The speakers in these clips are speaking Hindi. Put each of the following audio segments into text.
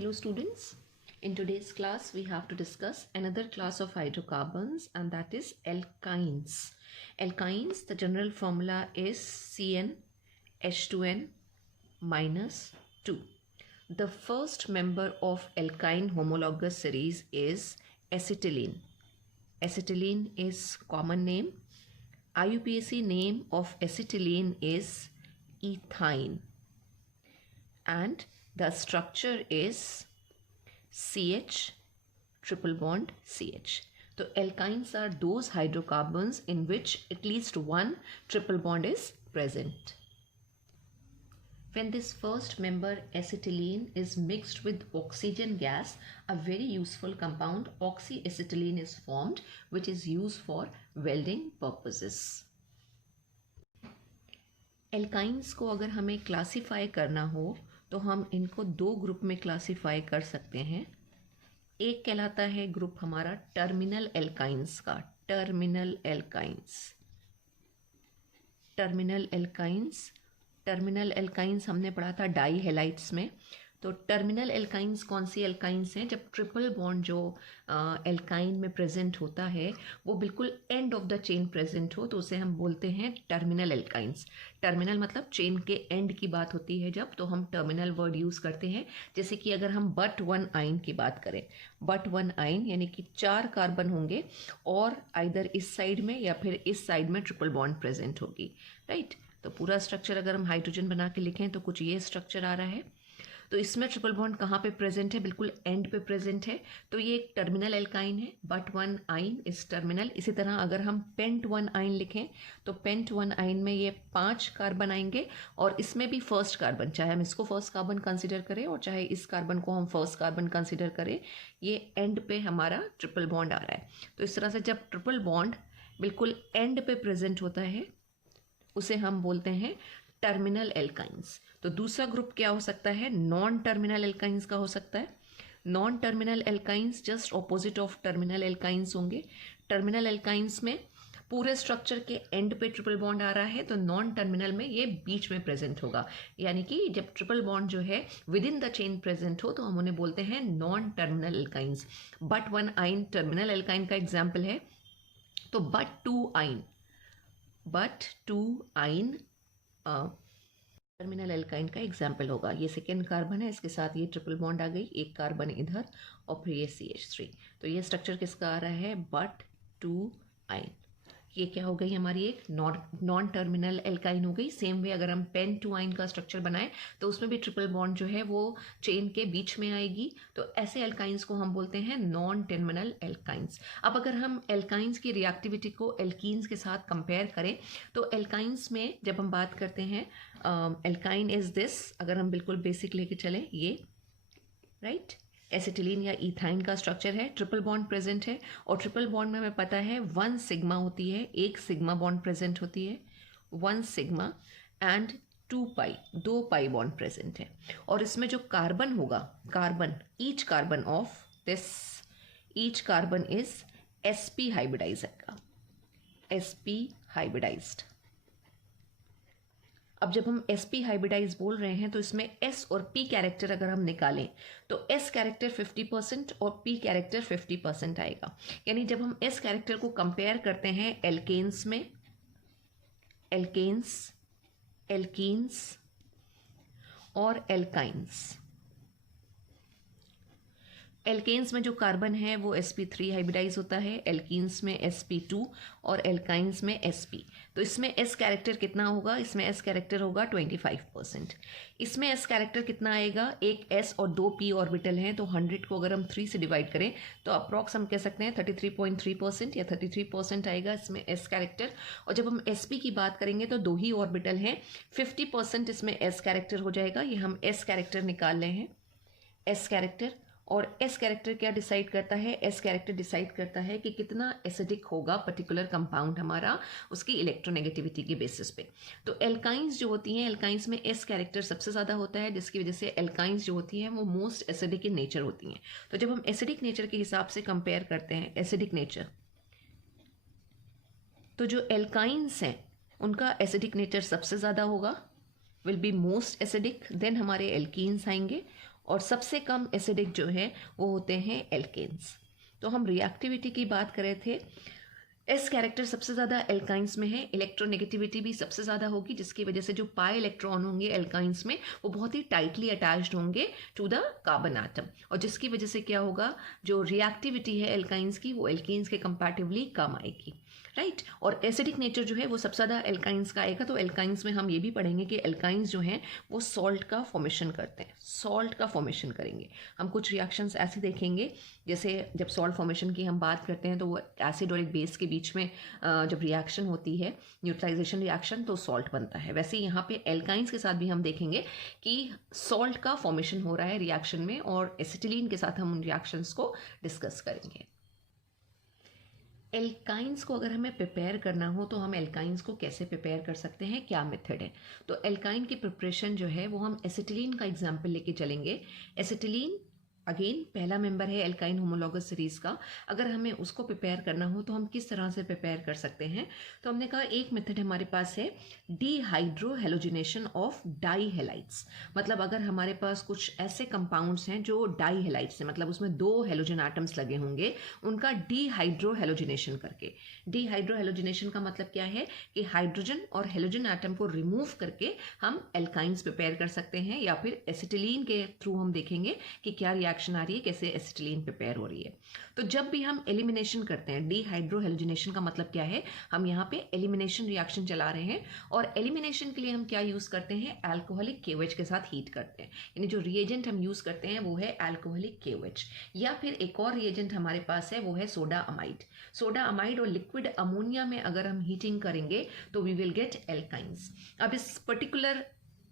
Hello students, in today's class we have to discuss another class of hydrocarbons, and that is alkynes. Alkynes, the general formula is CnH2n minus 2. The first member of alkyne homologous series is acetylene. Acetylene is common name. IUPAC name of acetylene is ethyne, and the structure is CH triple bond CH. So alkynes are those hydrocarbons in which at least one triple bond is present. When this first member acetylene is mixed with oxygen gas, a very useful compound oxyacetylene is formed, which is used for welding purposes. Alkynes को अगर हमें क्लासिफाई करना हो तो हम इनको दो ग्रुप में क्लासिफाई कर सकते हैं. एक कहलाता है ग्रुप हमारा टर्मिनल एल्काइंस का. टर्मिनल एल्काइंस हमने पढ़ा था डाई हेलाइट्स में. तो टर्मिनल एल्काइंस कौन सी एल्काइंस हैं? जब ट्रिपल बॉन्ड जो एल्काइन में प्रेजेंट होता है वो बिल्कुल end of the chain present हो तो उसे हम बोलते हैं टर्मिनल एल्काइंस. टर्मिनल मतलब चेन के एंड की बात होती है जब, तो हम टर्मिनल वर्ड यूज़ करते हैं. जैसे कि अगर हम बट वन आइन की बात करें, बट वन आइन यानी कि 4 कार्बन होंगे और आइदर इस साइड में या फिर इस साइड में ट्रिपल बॉन्ड प्रेजेंट होगी, राइट. तो पूरा स्ट्रक्चर अगर हम हाइड्रोजन बना के लिखें तो कुछ ये स्ट्रक्चर आ रहा है. तो इसमें ट्रिपल बॉन्ड कहाँ पे प्रेजेंट है? बिल्कुल एंड पे प्रेजेंट है. तो ये एक टर्मिनल एल्काइन है. But one yne is terminal. इसी तरह अगर हम पेंट वन आइन लिखें तो पेंट वन आइन में ये 5 कार्बन आएंगे और इसमें भी फर्स्ट कार्बन, चाहे हम इसको फर्स्ट कार्बन कंसिडर करें और चाहे इस कार्बन को हम फर्स्ट कार्बन कंसिडर करें, ये एंड पे हमारा ट्रिपल बॉन्ड आ रहा है. तो इस तरह से जब ट्रिपल बॉन्ड बिल्कुल एंड पे प्रेजेंट होता है उसे हम बोलते हैं टर्मिनल एल्काइंस. तो दूसरा ग्रुप क्या हो सकता है? नॉन टर्मिनल एल्काइंस का हो सकता है. Non terminal alkynes just opposite of terminal alkynes होंगे. टर्मिनल एल्काइंस में पूरे स्ट्रक्चर के एंड पे ट्रिपल बॉन्ड आ रहा है, तो नॉन टर्मिनल में ये बीच में प्रेजेंट होगा. यानी कि जब ट्रिपल बॉन्ड जो है with in the chain present हो तो हम उन्हें बोलते हैं non terminal alkynes. But one yne terminal alkyne का एग्जाम्पल है. तो but two yne terminal alkyne का एग्जाम्पल होगा. ये सेकेंड कार्बन है, इसके साथ ये ट्रिपल बॉन्ड आ गई, एक कार्बन इधर और फिर ये CH3. तो ये स्ट्रक्चर किसका आ रहा है? But two yne. ये क्या हो गई? हमारी एक नॉन टर्मिनल एल्काइन हो गई. सेम वे अगर हम पेन टू आइन का स्ट्रक्चर बनाएं तो उसमें भी ट्रिपल बॉन्ड जो है वो चेन के बीच में आएगी. तो ऐसे एल्काइंस को हम बोलते हैं नॉन टर्मिनल एल्काइंस. अब अगर हम एल्काइंस की रिएक्टिविटी को एल्कीन्स के साथ कंपेयर करें तो एल्काइंस में जब हम बात करते हैं एल्काइन इज दिस, अगर हम बिल्कुल बेसिक लेके चलें, ये राइट एसिटिलीन या इथाइन का स्ट्रक्चर है. ट्रिपल बॉन्ड प्रेजेंट है और ट्रिपल बॉन्ड में हमें पता है 1 सिग्मा होती है, एक सिग्मा बॉन्ड प्रेजेंट होती है, 1 sigma and 2 pi, 2 pi bond present है. और इसमें जो कार्बन होगा, carbon, each carbon of this, each carbon is sp hybridise का, sp हाइब्रिडाइज्ड. अब जब हम sp हाइब्रिडाइज बोल रहे हैं तो इसमें s और p कैरेक्टर अगर हम निकालें तो s कैरेक्टर 50% और p कैरेक्टर 50% आएगा. यानी जब हम s कैरेक्टर को कंपेयर करते हैं एल्केन्स में, एल्कीन्स और एल्काइंस, एल्केन्स में जो कार्बन है वो sp3 हाइब्रिडाइज होता है, एल्कीन्स में sp2 और एल्काइंस में sp. तो इसमें s कैरेक्टर कितना होगा? इसमें s कैरेक्टर होगा 25%. इसमें s कैरेक्टर कितना आएगा? एक s और 2 p ऑर्बिटल हैं, तो 100 को अगर हम 3 से डिवाइड करें तो अप्रॉक्स हम कह सकते हैं 33.3% या 33% आएगा इसमें s कैरेक्टर. और जब हम sp की बात करेंगे तो 2 ही ऑर्बिटल हैं, 50% इसमें s कैरेक्टर हो जाएगा. ये हम s कैरेक्टर निकाल रहे हैं, s कैरेक्टर. और एस कैरेक्टर क्या डिसाइड करता है? एस कैरेक्टर डिसाइड करता है कि कितना एसिडिक होगा पर्टिकुलर कंपाउंड हमारा, उसकी इलेक्ट्रोनेगेटिविटी के बेसिस पे. तो एल्काइंस जो होती हैं, एल्काइंस में एस कैरेक्टर सबसे ज़्यादा होता है, जिसकी वजह से एल्काइंस जो होती हैं वो मोस्ट एसिडिक इन नेचर होती हैं. तो जब हम एसिडिक नेचर के हिसाब से कंपेयर करते हैं एसिडिक नेचर, तो जो एल्काइंस हैं उनका एसिडिक नेचर सबसे ज़्यादा होगा, will be most acidic. Then हमारे एल्कीन्स आएंगे और सबसे कम एसिडिक जो है वो होते हैं एल्केन्स। तो हम रिएक्टिविटी की बात कर रहे थे, एस कैरेक्टर सबसे ज़्यादा एल्काइंस में है, इलेक्ट्रोनेगेटिविटी भी सबसे ज़्यादा होगी, जिसकी वजह से जो पाई इलेक्ट्रॉन होंगे एल्काइंस में वो बहुत ही टाइटली अटैच्ड होंगे टू द कार्बन एटम, और जिसकी वजह से क्या होगा, जो रिएक्टिविटी है एल्काइंस की वो एल्केन्स के कंपैरेटिवली कम आएगी, राइट। और एसिडिक नेचर जो है वो सबसे ज़्यादा एल्काइंस का आएगा। तो एल्काइंस में हम ये भी पढ़ेंगे कि एल्काइंस जो हैं वो सॉल्ट का फॉर्मेशन करते हैं, सॉल्ट का फॉर्मेशन करेंगे। हम कुछ रिएक्शंस ऐसे देखेंगे, जैसे जब सॉल्ट फॉर्मेशन की हम बात करते हैं तो वो एसिड और एक बेस के बीच में जब रिएक्शन होती है, न्यूट्रलाइजेशन रिएक्शन, तो सॉल्ट बनता है। वैसे यहाँ पे एल्काइंस के साथ भी हम देखेंगे कि सॉल्ट का फॉर्मेशन हो रहा है रिएक्शन में, और एसिटिलीन के साथ हम उन रिएक्शंस को डिस्कस करेंगे। एल्काइंस को अगर हमें प्रिपेयर करना हो तो हम एल्काइंस को कैसे प्रिपेयर कर सकते हैं, क्या मेथड है। तो एल्काइन की प्रिपरेशन जो है वो हम एसिटिलीन का एग्जाम्पल लेके चलेंगे। एसिटिलीन अगेन पहला मेंबर है एल्काइन होमोलॉगस सीरीज का। अगर हमें उसको प्रिपेयर करना हो तो हम किस तरह से प्रिपेयर कर सकते हैं, तो हमने कहा एक मेथड हमारे पास है डीहाइड्रोहेलोजिनेशन ऑफ डाई हेलाइड्स। मतलब अगर हमारे पास कुछ ऐसे कंपाउंड्स हैं जो डाई हेलाइड्स हैं, मतलब उसमें 2 हेलोजन एटम्स लगे होंगे, उनका डीहाइड्रोहेलोजिनेशन करके। डीहाइड्रोहेलोजिनेशन का मतलब क्या है कि हाइड्रोजन और हेलोजन एटम को रिमूव करके हम एल्काइंस प्रिपेयर कर सकते हैं, या फिर एसिटिलीन के थ्रू हम देखेंगे कि क्या रिएक्शन आ रही है, कैसे एसिटिलीन प्रिपेयर हो रही है। तो जब भी हम एलिमिनेशन करते हैं, डीहाइड्रोहेलोजिनेशन का मतलब क्या है, हम यहाँ पे एलिमिनेशन रिएक्शन चला रहे हैं, और एलिमिनेशन के लिए हम क्या यूज करते हैं, अल्कोहलिक KOH के साथ हीट करते हैं। यानी जो रिएजेंट हम यूज करते हैं वो है अल्कोहलिक KOH, या फिर एक और रिएजेंट हमारे पास है वो है सोडा अमाइड। सोडा अमाइड और लिक्विड अमोनिया में अगर हम हीटिंग करेंगे तो वी विल गेट एल्काइंस। अब इस पर्टिकुलर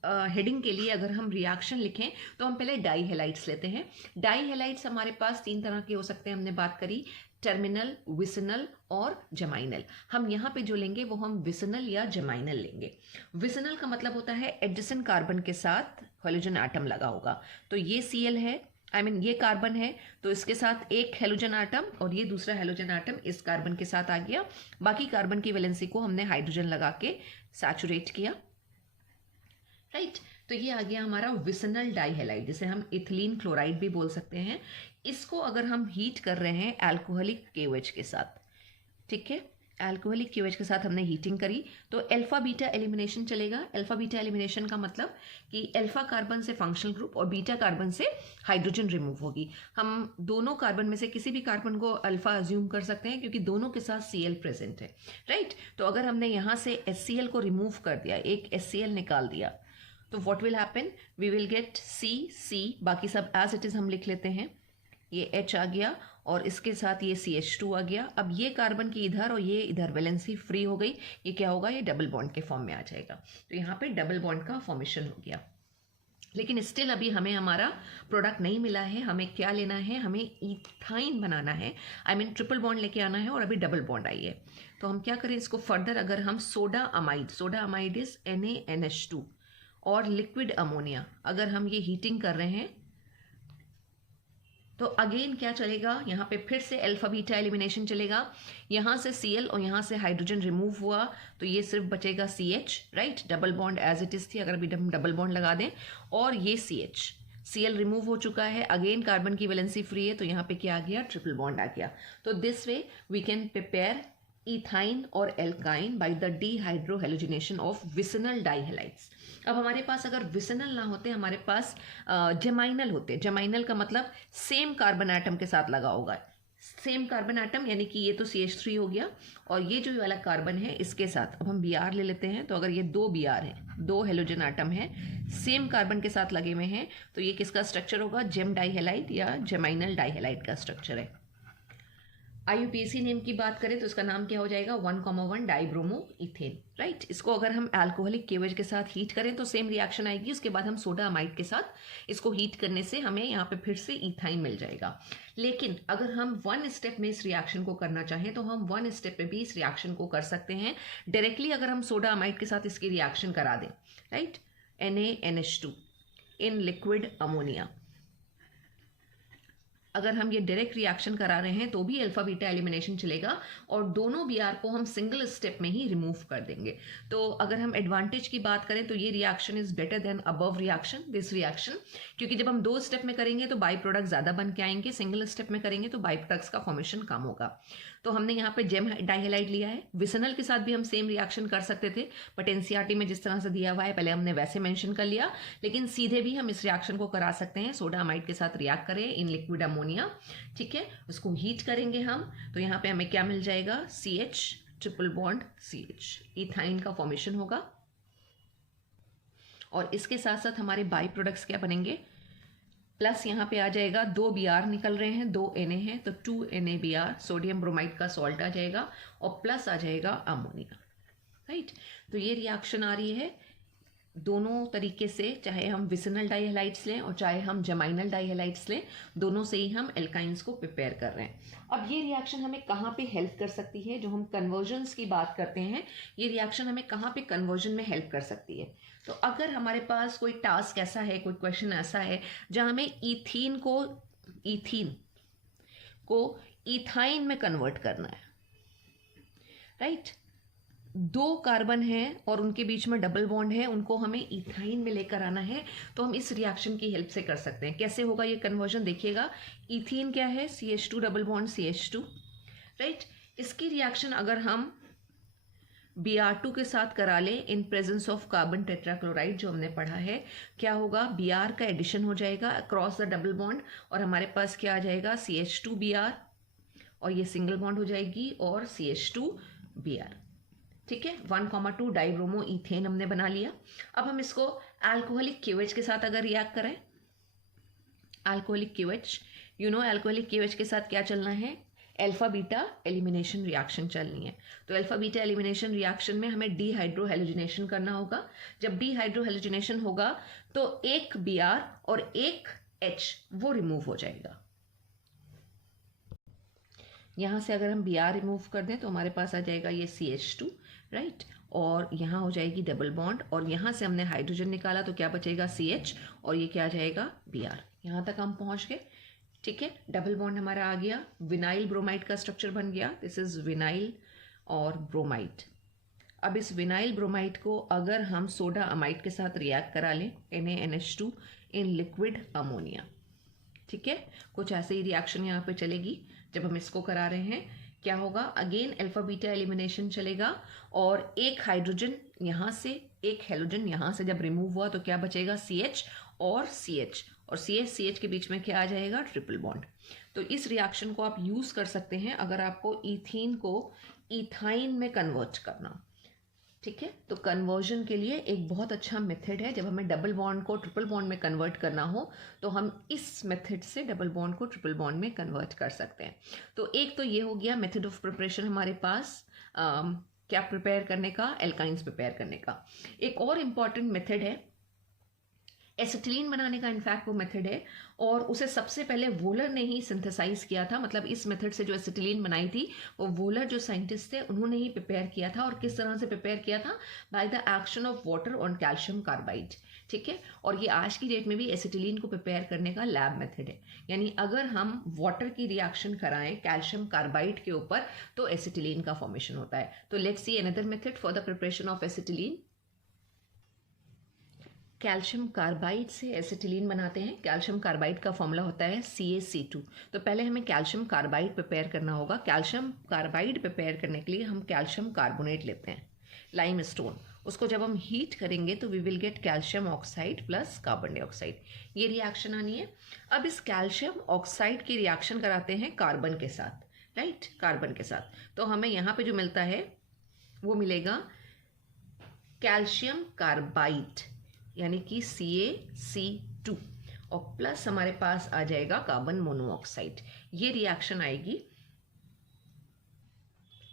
हेडिंग के लिए अगर हम रिएक्शन लिखें तो हम पहले डाई हेलाइड्स लेते हैं। डाई हेलाइड्स हमारे पास 3 तरह के हो सकते हैं, हमने बात करी, टर्मिनल, विसिनल और जमाइनल। हम यहाँ पे जो लेंगे वो हम विसिनल या जमाइनल लेंगे। विसिनल का मतलब होता है एडजेसेंट कार्बन के साथ हेलोजन एटम लगा होगा। तो ये Cl है, ये कार्बन है, तो इसके साथ एक हेलोजन एटम और ये दूसरा हेलोजन एटम इस कार्बन के साथ आ गया। बाकी कार्बन की वैलेंसी को हमने हाइड्रोजन लगा के सैचुरेट किया, राइट। तो ये आ गया हमारा विसिनल डाइहेलाइड, जिसे हम इथिलीन क्लोराइड भी बोल सकते हैं। इसको अगर हम हीट कर रहे हैं अल्कोहलिक KOH के साथ, ठीक है, अल्कोहलिक KOH के साथ हमने हीटिंग करी तो अल्फा बीटा एलिमिनेशन चलेगा। अल्फा बीटा एलिमिनेशन का मतलब कि अल्फा कार्बन से फंक्शनल ग्रुप और बीटा कार्बन से हाइड्रोजन रिमूव होगी। हम दोनों कार्बन में से किसी भी कार्बन को अल्फा अज्यूम कर सकते हैं क्योंकि दोनों के साथ Cl प्रेजेंट है, राइट। तो अगर हमने यहाँ से HCl को रिमूव कर दिया, एक HCl निकाल दिया, तो what will happen, we will get C, बाकी सब एज इट इज हम लिख लेते हैं। ये H आ गया और इसके साथ ये CH2 आ गया। अब ये कार्बन की इधर और ये इधर वैलेंसी फ्री हो गई। ये क्या होगा, ये डबल बॉन्ड के फॉर्म में आ जाएगा। तो यहाँ पे डबल बॉन्ड का फॉर्मेशन हो गया। लेकिन स्टिल अभी हमें हमारा प्रोडक्ट नहीं मिला है। हमें क्या लेना है, हमें इथाइन बनाना है, ट्रिपल बॉन्ड लेके आना है, और अभी डबल बॉन्ड आई है। तो हम क्या करें इसको फर्दर, अगर हम सोडा अमाइड इज NaNH2 और लिक्विड अमोनिया अगर हम ये हीटिंग कर रहे हैं तो अगेन क्या चलेगा, यहाँ पे फिर से अल्फा बीटा एलिमिनेशन चलेगा। यहाँ से Cl और यहाँ से हाइड्रोजन रिमूव हुआ तो ये सिर्फ बचेगा CH, right. Double bond as it is थी, अगर अभी हम डबल बॉन्ड लगा दें, और ये CH, Cl रिमूव हो चुका है, अगेन कार्बन की वैलेंसी फ्री है, तो यहाँ पे क्या आ गया, ट्रिपल बॉन्ड आ गया। तो this way we can prepare ethyne और alkyne by the dehydrohalogenation of vicinal dihalides. अब हमारे पास अगर विसिनल ना होते, हमारे पास जमाइनल होते। जमाइनल का मतलब सेम कार्बन एटम के साथ लगा होगा, सेम कार्बन एटम, यानी कि ये तो CH3 हो गया और ये जो वाला कार्बन है इसके साथ अब हम Br ले लेते हैं। तो अगर ये 2 Br है, 2 हेलोजन एटम है, सेम कार्बन के साथ लगे हुए हैं, तो ये किसका स्ट्रक्चर होगा, जेम डाइहेलाइड या जमाइनल डाइहेलाइड का स्ट्रक्चर है। IUPAC नेम की बात करें तो इसका नाम क्या हो जाएगा, 1,1 डाइब्रोमो इथेन, राइट। इसको अगर हम अल्कोहलिक KOH के साथ हीट करें तो सेम रिएक्शन आएगी। उसके बाद हम सोडा अमाइड के साथ इसको हीट करने से हमें यहाँ पे फिर से इथाइन मिल जाएगा। लेकिन अगर हम 1 स्टेप में इस रिएक्शन को करना चाहें तो हम 1 स्टेप में भी इस रिएक्शन को कर सकते हैं डायरेक्टली। अगर हम सोडा अमाइड के साथ इसकी रिएक्शन करा दें, right, NaNH2 in liquid ammonia, अगर हम ये डायरेक्ट रिएक्शन करा रहे हैं तो भी अल्फा बीटा एलिमिनेशन चलेगा और दोनों Br को हम सिंगल स्टेप में ही रिमूव कर देंगे। तो अगर हम एडवांटेज की बात करें तो ये reaction is better than above reaction, this reaction, क्योंकि जब हम 2 स्टेप में करेंगे तो बाई प्रोडक्ट ज़्यादा बन के आएंगे, सिंगल स्टेप में करेंगे तो बाई प्रोडक्ट्स का फॉर्मेशन कम होगा। तो हमने यहाँ पे जेम डाइहेलाइड लिया है। विसनल के साथ भी हम सेम रिएक्शन कर सकते थे, बट एनसीईआरटी में जिस तरह से दिया हुआ है पहले हमने वैसे मेंशन कर लिया, लेकिन सीधे भी हम इस रिएक्शन को करा सकते हैं। सोडा अमाइड के साथ रिएक्ट करें इन लिक्विड अमोनिया, ठीक है, उसको हीट करेंगे हम, तो यहाँ पे हमें क्या मिल जाएगा, CH triple bond CH, ethyne का फॉर्मेशन होगा। और इसके साथ साथ हमारे बाई प्रोडक्ट्स क्या बनेंगे, प्लस यहाँ पे आ जाएगा 2 Br निकल रहे हैं, 2 Na हैं, तो 2 NaBr सोडियम ब्रोमाइड का सॉल्ट आ जाएगा और प्लस आ जाएगा अमोनिया, राइट। तो ये रिएक्शन आ रही है दोनों तरीके से, चाहे हम विसिनल डाइहेलाइड्स लें और चाहे हम जमाइनल डाइहेलाइड्स लें, दोनों से ही हम एल्काइंस को प्रिपेयर कर रहे हैं। अब ये रिएक्शन हमें कहाँ पे हेल्प कर सकती है, जो हम कन्वर्जन्स की बात करते हैं, ये रिएक्शन हमें कहाँ पे कन्वर्जन में हेल्प कर सकती है। तो अगर हमारे पास कोई टास्क ऐसा है, कोई क्वेश्चन ऐसा है जहाँ हमें ईथीन को इथाइन में कन्वर्ट करना है, राइट, 2 कार्बन हैं और उनके बीच में डबल बॉन्ड है, उनको हमें इथाइन में लेकर आना है, तो हम इस रिएक्शन की हेल्प से कर सकते हैं। कैसे होगा ये कन्वर्जन, देखिएगा, इथीन क्या है, CH2 double bond CH2, right. इसकी रिएक्शन अगर हम Br2 के साथ करा ले in presence of carbon tetrachloride, जो हमने पढ़ा है, क्या होगा, Br का एडिशन हो जाएगा अक्रॉस द डबल बॉन्ड और हमारे पास क्या आ जाएगा, CH2Br, और ये सिंगल बॉन्ड हो जाएगी और CH2Br, ठीक है, 1,2 डाइब्रोमो इथेन हमने बना लिया। अब हम इसको अल्कोहलिक क्यूएच के साथ अगर रिएक्ट करें, अल्कोहलिक क्यूएच, अल्कोहलिक क्यूएच के साथ क्या चलना है, अल्फा बीटा एलिमिनेशन रिएक्शन चलनी है। तो अल्फा बीटा एलिमिनेशन रिएक्शन में हमें डीहाइड्रोहेलोजिनेशन करना होगा। जब डीहाइड्रोहेलोजिनेशन होगा तो एक Br और एक H वो रिमूव हो जाएगा। यहां से अगर हम Br रिमूव कर दें तो हमारे पास आ जाएगा ये CH2, राइट, और यहाँ हो जाएगी डबल बॉन्ड, और यहाँ से हमने हाइड्रोजन निकाला तो क्या बचेगा, CH, और ये क्या आ जाएगा, Br। यहाँ तक हम पहुँच गए, ठीक है, डबल बॉन्ड हमारा आ गया, विनाइल ब्रोमाइड का स्ट्रक्चर बन गया, दिस इज विनाइल और ब्रोमाइड। अब इस विनाइल ब्रोमाइड को अगर हम सोडा अमाइड के साथ रिएक्ट करा लें, NaNH2 इन लिक्विड अमोनिया, ठीक है, कुछ ऐसे ही रिएक्शन यहाँ पे चलेगी। जब हम इसको करा रहे हैं क्या होगा, अगेन अल्फा बीटा एलिमिनेशन चलेगा और एक हाइड्रोजन यहाँ से, एक हेलोजन यहाँ से जब रिमूव हुआ तो क्या बचेगा, CH और CH, और CH के बीच में क्या आ जाएगा, ट्रिपल बॉन्ड। तो इस रिएक्शन को आप यूज कर सकते हैं अगर आपको इथीन को इथाइन में कन्वर्ट करना, ठीक है। तो कन्वर्जन के लिए एक बहुत अच्छा मेथड है, जब हमें डबल बॉन्ड को ट्रिपल बॉन्ड में कन्वर्ट करना हो तो हम इस मेथड से डबल बॉन्ड को ट्रिपल बॉन्ड में कन्वर्ट कर सकते हैं। तो एक तो ये हो गया मेथड ऑफ प्रिपरेशन हमारे पास, क्या प्रिपेयर करने का, एल्काइंस प्रिपेयर करने का। एक और इम्पॉर्टेंट मेथड है एसिटिलीन बनाने का, इनफैक्ट वो मेथड है, और उसे सबसे पहले वोलर ने ही सिंथेसाइज किया था। मतलब इस मेथड से जो एसिटिलीन बनाई थी वो वोलर जो साइंटिस्ट थे उन्होंने ही प्रिपेयर किया था। और किस तरह से प्रिपेयर किया था, by the action of water on calcium carbide, ठीक है। और ये आज की डेट में भी एसिटिलीन को प्रिपेयर करने का लैब मेथड है, यानी अगर हम वाटर की रिएक्शन कराएं कैल्शियम कार्बाइड के ऊपर तो एसिटिलीन का फॉर्मेशन होता है। तो let's see another method for the preparation of acetylene. Calcium carbide से एसिटिलीन बनाते हैं। कैल्शियम कार्बाइड का फॉर्मूला होता है CaC2। तो पहले हमें कैल्शियम कार्बाइड प्रिपेयर करना होगा। कैल्शियम कार्बाइड प्रिपेयर करने के लिए हम कैल्शियम कार्बोनेट लेते हैं, लाइम स्टोन। उसको जब हम हीट करेंगे तो we will get calcium oxide plus carbon dioxide, ये रिएक्शन आनी है। अब इस कैल्शियम ऑक्साइड की रिएक्शन कराते हैं कार्बन के साथ, राइट, कार्बन के साथ। तो हमें यहाँ पे जो मिलता है वो मिलेगा कैल्शियम कार्बाइड, यानी कि CaC2, और प्लस हमारे पास आ जाएगा कार्बन मोनोऑक्साइड। ये रिएक्शन आएगी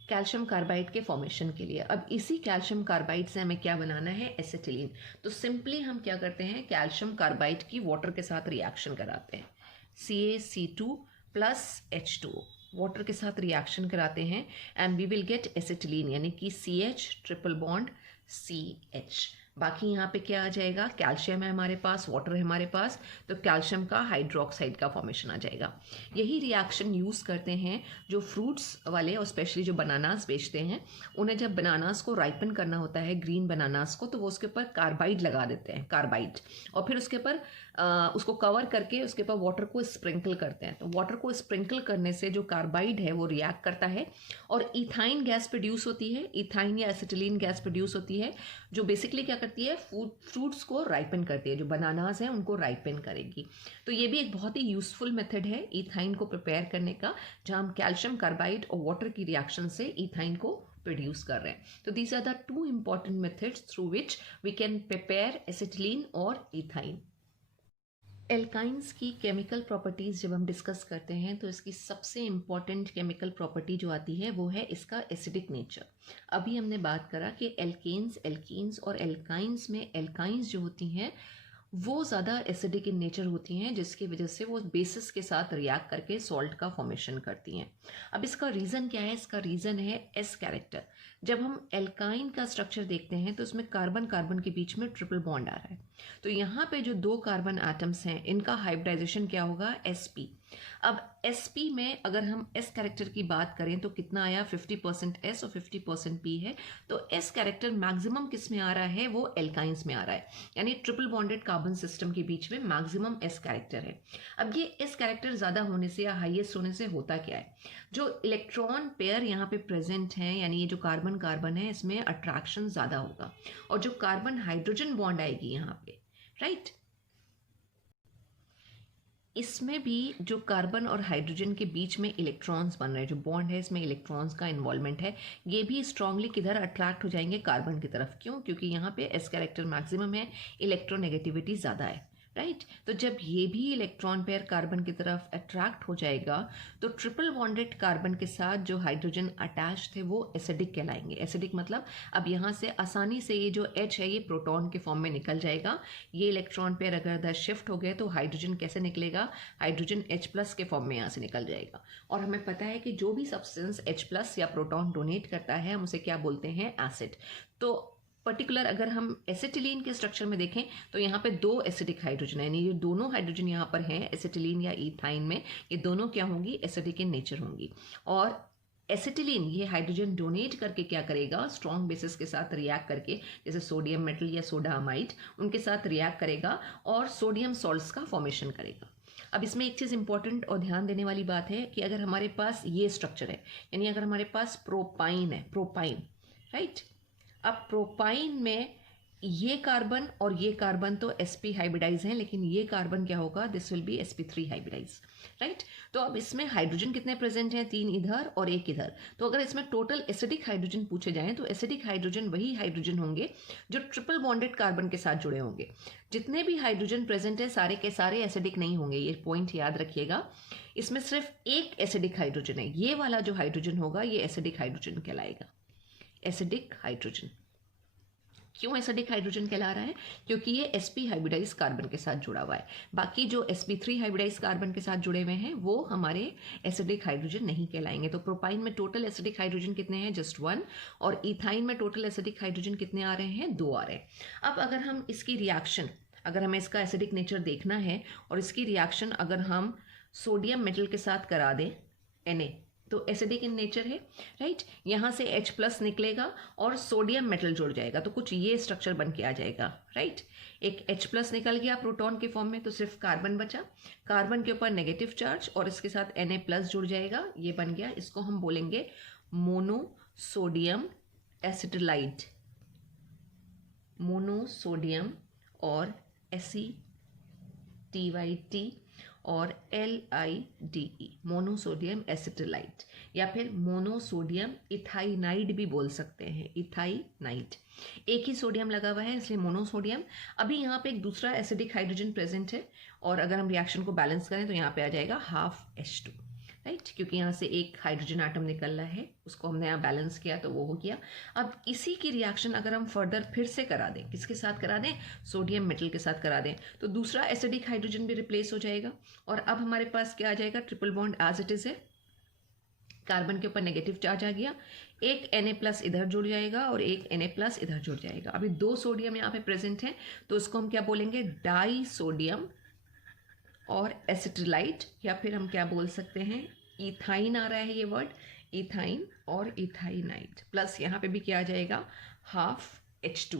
कैल्शियम कार्बाइड के फॉर्मेशन के लिए। अब इसी कैल्शियम कार्बाइड से हमें क्या बनाना है, एसिटिलीन। तो सिंपली हम क्या करते हैं, कैल्शियम कार्बाइड की वाटर के साथ रिएक्शन कराते हैं, CaC2 प्लस H2O, वाटर के साथ रिएक्शन कराते हैं and we will get acetylene, यानी कि CH ट्रिपल बॉन्ड CH। बाकी यहाँ पे क्या आ जाएगा, कैल्शियम है हमारे पास, वाटर है हमारे पास, तो कैल्शियम का हाइड्रोक्साइड का फॉर्मेशन आ जाएगा। यही रिएक्शन यूज़ करते हैं जो फ्रूट्स वाले और स्पेशली जो बनानास बेचते हैं, उन्हें जब बनानास को राइपन करना होता है, ग्रीन बनानास को, तो वो उसके ऊपर कार्बाइड लगा देते हैं, कार्बाइड, और फिर उसके ऊपर उसको कवर करके उसके ऊपर वाटर को स्प्रिंकल करते हैं। तो वाटर को स्प्रिंकल करने से जो कार्बाइड है वो रिएक्ट करता है और इथाइन गैस प्रोड्यूस होती है, इथाइन या एसिटिलीन गैस प्रोड्यूस होती है, जो बेसिकली क्या करती है, फ्रूट्स को राइपन करती है, जो बनानास हैं उनको राइपन करेगी। तो ये भी एक बहुत ही यूजफुल मेथड है इथाइन को प्रिपेयर करने का, जहाँ हम कैल्शियम कार्बाइड और वाटर की रिएक्शन से इथाइन को प्रोड्यूस कर रहे हैं। तो these are the two important methods through which we can prepare acetylene और इथाइन। एल्काइंस की केमिकल प्रॉपर्टीज़ जब हम डिस्कस करते हैं तो इसकी सबसे इम्पॉर्टेंट केमिकल प्रॉपर्टी जो आती है वो है इसका एसिडिक नेचर। अभी हमने बात करा कि एल्केन्स, एल्कीन्स और एल्काइंस में एल्काइंस जो होती हैं वो ज़्यादा एसिडिक इन नेचर होती हैं, जिसकी वजह से वो बेसिस के साथ रिएक्ट करके सॉल्ट का फॉर्मेशन करती हैं। अब इसका रीज़न क्या है? इसका रीज़न है एस कैरेक्टर। जब हम एल्काइन का स्ट्रक्चर देखते हैं तो उसमें कार्बन कार्बन के बीच में ट्रिपल बॉन्ड आ रहा है। तो यहाँ पे जो दो कार्बन एटम्स हैं इनका हाइब्रिडाइजेशन क्या होगा? sp। अब sp में अगर हम s कैरेक्टर की बात करें तो कितना आया? 50% s और 50% p है। तो s कैरेक्टर मैक्सिमम किस में आ रहा है? वो एल्काइंस में आ रहा है, यानी ट्रिपल बॉन्डेड कार्बन सिस्टम के बीच में मैक्सिमम s कैरेक्टर है। अब ये s कैरेक्टर ज़्यादा होने से या हाईएस्ट होने से होता क्या है? जो इलेक्ट्रॉन पेयर यहाँ पे प्रेजेंट है, यानी ये जो कार्बन कार्बन है इसमें अट्रैक्शन ज़्यादा होगा, और जो कार्बन हाइड्रोजन बॉन्ड आएगी यहाँ पे, राइट, इसमें भी जो कार्बन और हाइड्रोजन के बीच में इलेक्ट्रॉन्स बन रहे हैं, जो बॉन्ड है इसमें इलेक्ट्रॉन्स का इन्वॉल्वमेंट है, ये भी स्ट्रांगली किधर अट्रैक्ट हो जाएंगे? कार्बन की तरफ। क्यों? क्योंकि यहाँ पे एस कैरेक्टर मैक्सिमम है, इलेक्ट्रोनेगेटिविटी ज़्यादा है, राइट। तो जब ये भी इलेक्ट्रॉन पेयर कार्बन की तरफ अट्रैक्ट हो जाएगा तो ट्रिपल बॉन्डेड कार्बन के साथ जो हाइड्रोजन अटैच थे वो एसिडिक कहलाएंगे। एसिडिक मतलब अब यहाँ से आसानी से ये जो H है ये प्रोटॉन के फॉर्म में निकल जाएगा। ये इलेक्ट्रॉन पेयर अगर इधर शिफ्ट हो गए तो हाइड्रोजन कैसे निकलेगा? हाइड्रोजन H+ के फॉर्म में यहाँ से निकल जाएगा। और हमें पता है कि जो भी सब्सटेंस H+ या प्रोटॉन डोनेट करता है हम उसे क्या बोलते हैं? एसिड। तो पर्टिकुलर अगर हम एसिटिलीन के स्ट्रक्चर में देखें तो यहाँ पे दो एसिडिक हाइड्रोजन है, यानी ये दोनों हाइड्रोजन यहाँ पर हैं एसिटिलीन या इथाइन में, ये दोनों क्या होंगी? एसिडिक इन नेचर होंगी। और एसिटिलीन ये हाइड्रोजन डोनेट करके क्या करेगा? स्ट्रॉन्ग बेसिस के साथ रिएक्ट करके, जैसे सोडियम मेटल या सोडा अमाइड, उनके साथ रिएक्ट करेगा और सोडियम सॉल्ट्स का फॉर्मेशन करेगा। अब इसमें एक चीज़ इंपॉर्टेंट और ध्यान देने वाली बात है कि अगर हमारे पास ये स्ट्रक्चर है, यानी अगर हमारे पास प्रोपाइन है, प्रोपाइन, राइट। अब प्रोपाइन में ये कार्बन और ये कार्बन तो sp हाइब्रिडाइज हैं, लेकिन ये कार्बन क्या होगा? This will be sp3 hybridise, right. तो अब इसमें हाइड्रोजन कितने प्रेजेंट हैं? 3 इधर और 1 इधर। तो अगर इसमें टोटल एसिडिक हाइड्रोजन पूछे जाएं तो एसिडिक हाइड्रोजन वही हाइड्रोजन होंगे जो ट्रिपल बॉन्डेड कार्बन के साथ जुड़े होंगे। जितने भी हाइड्रोजन प्रेजेंट है सारे के सारे एसिडिक नहीं होंगे, ये पॉइंट याद रखिएगा। इसमें सिर्फ एक एसिडिक हाइड्रोजन है, ये वाला जो हाइड्रोजन होगा ये एसिडिक हाइड्रोजन कहलाएगा, एसिडिक हाइड्रोजन। क्यों एसिडिक हाइड्रोजन कहला रहा है? क्योंकि ये sp हाइब्रिडाइज कार्बन के साथ जुड़ा हुआ है। बाकी जो sp3 हाइब्रिडाइज कार्बन के साथ जुड़े हुए हैं वो हमारे एसिडिक हाइड्रोजन नहीं कहलाएंगे। तो प्रोपाइन में टोटल एसिडिक हाइड्रोजन कितने हैं? जस्ट 1। और इथाइन में टोटल एसिडिक हाइड्रोजन कितने आ रहे हैं? 2 आ रहे हैं। अब अगर हम इसकी रिएक्शन, अगर हमें इसका एसिडिक नेचर देखना है और इसकी रिएक्शन अगर हम सोडियम मेटल के साथ करा दें, Na, तो एसिडिक इन नेचर है, राइट। यहाँ से H+ निकलेगा और सोडियम मेटल जुड़ जाएगा, तो कुछ ये स्ट्रक्चर बन के आ जाएगा, राइट। एक H+ निकल गया प्रोटॉन के फॉर्म में, तो सिर्फ कार्बन बचा। कार्बन के ऊपर नेगेटिव चार्ज और इसके साथ Na+ जुड़ जाएगा, ये बन गया। इसको हम बोलेंगे मोनोसोडियम एसिटिलाइड, मोनोसोडियम और SeTyT और LIDE, मोनोसोडियम एसिटिलाइड, या फिर मोनोसोडियम इथाइनाइड भी बोल सकते हैं, इथाइनाइड। एक ही सोडियम लगा हुआ है इसलिए मोनोसोडियम। अभी यहाँ पे एक दूसरा एसिडिक हाइड्रोजन प्रेजेंट है और अगर हम रिएक्शन को बैलेंस करें तो यहाँ पे आ जाएगा ½ H2, राइट, क्योंकि यहाँ से एक हाइड्रोजन आटम निकल रहा है, उसको हमने यहाँ बैलेंस किया तो वो हो गया। अब इसी की रिएक्शन अगर हम फर्दर फिर से करा दें, किसके साथ करा दें? सोडियम मेटल के साथ करा दें, तो दूसरा एसिडिक हाइड्रोजन भी रिप्लेस हो जाएगा और अब हमारे पास क्या आ जाएगा? Triple bond as it is है, कार्बन के ऊपर नेगेटिव चार्ज आ गया, एक Na+ इधर जुड़ जाएगा और एक Na+ इधर जुड़ जाएगा। अभी 2 सोडियम यहाँ पे प्रेजेंट है, तो उसको हम क्या बोलेंगे, डाई सोडियम और एसिटिलाइट, या फिर हम क्या बोल सकते हैं, इथाइन आ रहा है ये वर्ड, इथाइन और इथाइनाइट, प्लस यहाँ पे भी क्या आ जाएगा, हाफ H2।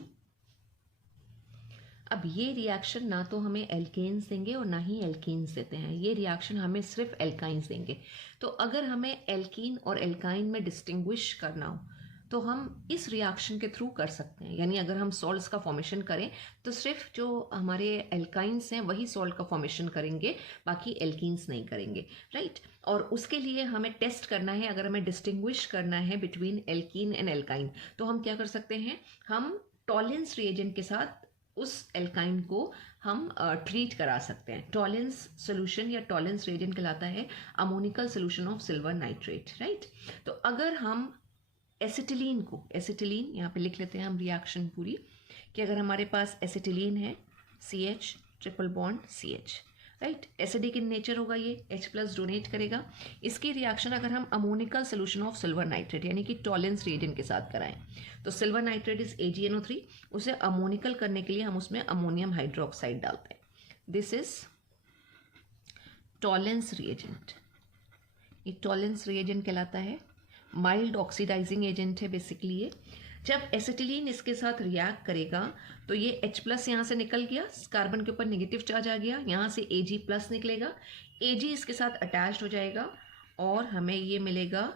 अब ये रिएक्शन ना तो हमें एल्केन्स देंगे और ना ही एल्कीन्स देते हैं, ये रिएक्शन हमें सिर्फ एल्काइंस देंगे। तो अगर हमें एल्कीन और एल्काइन में डिस्टिंग्विश करना हो तो हम इस रिएक्शन के थ्रू कर सकते हैं। यानी अगर हम सॉल्ट्स का फॉर्मेशन करें तो सिर्फ जो हमारे एल्काइंस हैं वही सॉल्ट का फॉर्मेशन करेंगे, बाकी एल्कीन्स नहीं करेंगे, राइट। और उसके लिए हमें टेस्ट करना है, अगर हमें डिस्टिंग्विश करना है बिटवीन एल्कीन एंड एल्काइन, तो हम क्या कर सकते हैं, हम टॉलेंस रिएजेंट के साथ उस एल्काइन को हम ट्रीट करा सकते हैं। टॉलेंस सोल्यूशन या टॉलेंस रिएजेंट कहलाता है ammoniacal solution of silver nitrate, right. तो अगर हम एसिटिलीन को, एसिटिलीन यहाँ पे लिख लेते हैं हम रिएक्शन पूरी, कि अगर हमारे पास एसिटिलीन है CH triple bond CH, right, acidic in nature होगा, ये H+ डोनेट करेगा। इसकी रिएक्शन अगर हम ammoniacal solution of silver nitrate यानी कि टॉलेंस रिएजेंट के साथ कराएं तो सिल्वर नाइट्रेट इज AgNO3, उसे अमोनिकल करने के लिए हम उसमें अमोनियम हाइड्रोक्साइड डालते हैं। दिस इज टॉलेंस रिएजेंट, ये टॉलेंस रिएजेंट कहलाता है, माइल्ड ऑक्सीडाइजिंग एजेंट है बेसिकली ये। जब एसिटिलीन इसके साथ रिएक्ट करेगा तो ये H+ यहाँ से निकल गया, कार्बन के ऊपर नेगेटिव चार्ज आ गया, यहाँ से Ag+ निकलेगा, Ag इसके साथ अटैच्ड हो जाएगा और हमें ये मिलेगा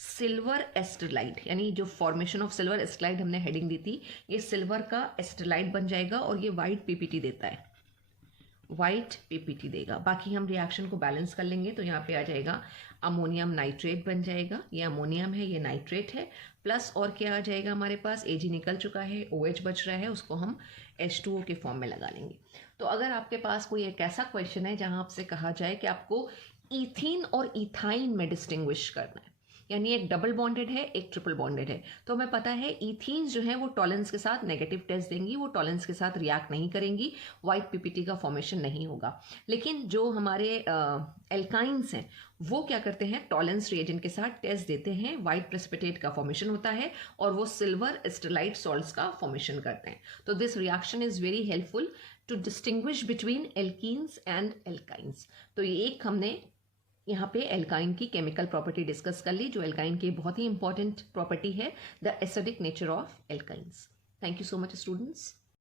सिल्वर एस्टरलाइट, यानी जो फॉर्मेशन ऑफ सिल्वर एस्टरलाइट हमने हेडिंग दी थी, ये सिल्वर का एस्टरलाइट बन जाएगा और ये वाइट PPT देता है, वाइट PPT देगा। बाकी हम रिएक्शन को बैलेंस कर लेंगे तो यहाँ पे आ जाएगा अमोनियम नाइट्रेट बन जाएगा, ये अमोनियम है, ये नाइट्रेट है, प्लस और क्या आ जाएगा हमारे पास, Ag निकल चुका है, OH बच रहा है, उसको हम H2O के फॉर्म में लगा लेंगे। तो अगर आपके पास कोई एक ऐसा क्वेश्चन है जहाँ आपसे कहा जाए कि आपको ईथीन और इथाइन में डिस्टिंग्विश करना है, यानी एक डबल बॉन्डेड है एक ट्रिपल बॉन्डेड है, तो हमें पता है इथीन्स जो है वो टॉलेंस के साथ नेगेटिव टेस्ट देंगी, वो टॉलेंस के साथ रिएक्ट नहीं करेंगी, वाइट PPT का फॉर्मेशन नहीं होगा। लेकिन जो हमारे एल्काइंस हैं वो क्या करते हैं, टॉलेंस रिएजेंट के साथ टेस्ट देते हैं, वाइट प्रेसिपिटेट का फॉर्मेशन होता है और वो सिल्वर एस्टरलाइट सॉल्ट्स का फॉर्मेशन करते हैं। तो this reaction is very helpful to distinguish between alkenes and alkynes. तो ये एक हमने यहाँ पे एल्काइन की केमिकल प्रॉपर्टी डिस्कस कर ली, जो एल्काइन की बहुत ही इंपॉर्टेंट प्रॉपर्टी है, the acidic nature of alkynes. Thank you so much students.